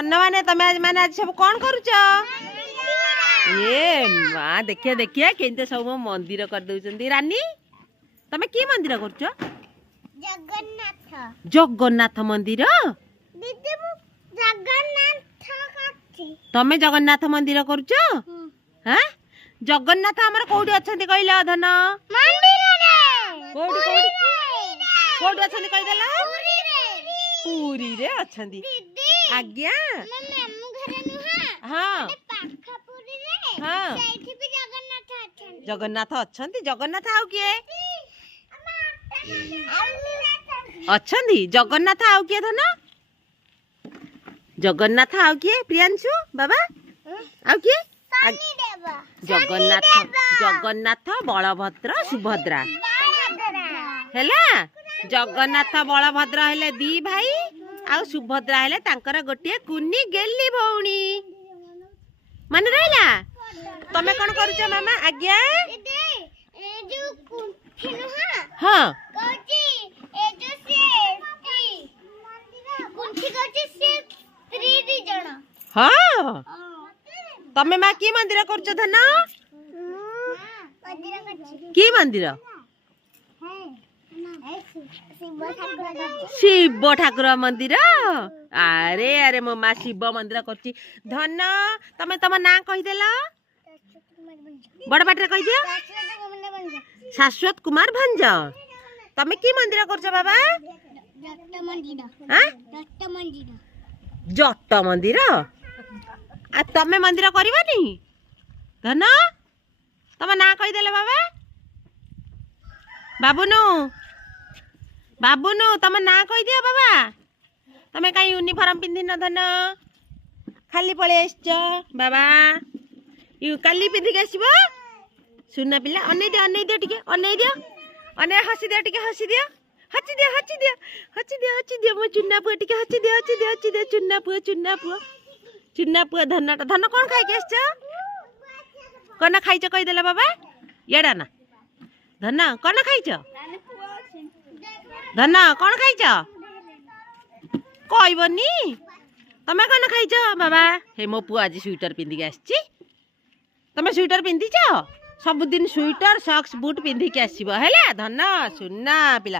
माने तमे आज माने आज सब कौन करूच ए माँ देखिए देखिए केंते सब मंदिर कर दउचंदी रानी तमे की मंदिर करूच जगन्नाथ जगन्नाथ मंदिर दीदी मु जगन्नाथ करछि तमे जगन्नाथ मंदिर करूच हैं जगन्नाथ हमर कोडी अछंती कइला धन मंदिर रे कोडी कोडी कोडी अछंती कइ देला पुरी रे पूरी रे अछंती दीदी आज्ञा मामू घरे नुहा हां पाखा पुरी रे हां सेठी भी जगन्नाथ अछंती जगन्नाथ अछंती जगन्नाथ आउ किए अछंती जगन्नाथ आउ किए धन जगन्नाथ आउ किए प्रियांशु बाबा आउ किए सनी देव जगन्नाथ जगन्नाथ बलभद्र सुभद्रा हैला जगन्नाथ बलभद्र हेले दी भाई आ सुभद्रा हेले तांकर गोटे कुनी गेली भौणी मन रहला तमे कोन करूछ मामा आज्ञा दीदी ए जो कुंठी नुहा हां कोची ए जो से कुंठी कोची से स्त्री दी जण हां तमे मा की मंदिर करूछ धन मंदिर कोची की मंदिर शिव ठाकुर मंदिर अरे अरे मो माँ शिव मंदिर करची धन तमे तम ना कहि देला बड़ बाटरे कहि दियो शाश्वत कुमार भंज तमे की मंदिर करछ बाबा जट्ट मंदिर हां जट्ट मंदिर जट्ट मंदिर आ तमे मंदिर करबानी धन तमे ना कहि देला बाबा बाबुनु बाबुनु तमे ना कहि दियो बाबा तमे काई यूनिफॉर्म पिंधि न धन खाली पळे आछछ बाबा यू काली पिंधि के आसीबो सुना पिला अनै दियो टिके अनै दियो अनै हसी दियो टिके हसी दियो हसी दियो हसी दियो हसी दियो हसी दियो मो चुन्ना पुआ टिके हसी दियो हसी दियो हसी दियो चुन्ना पुआ धनटा धन कोन खाइ के आछछ कोन खाइछ कहि देला बाबा येडा ना धन कोन खाइछ धन कौन खाइछ कहबनी तमे कौन खाइछ बाबा हे मो पुआ आज स्वेटर पिंधि के आछी तमे स्वेटर पिंधिछ सब दिन स्वेटर सॉक्स बूट पिंधि के आसीबो हैला धन सुन्ना पिला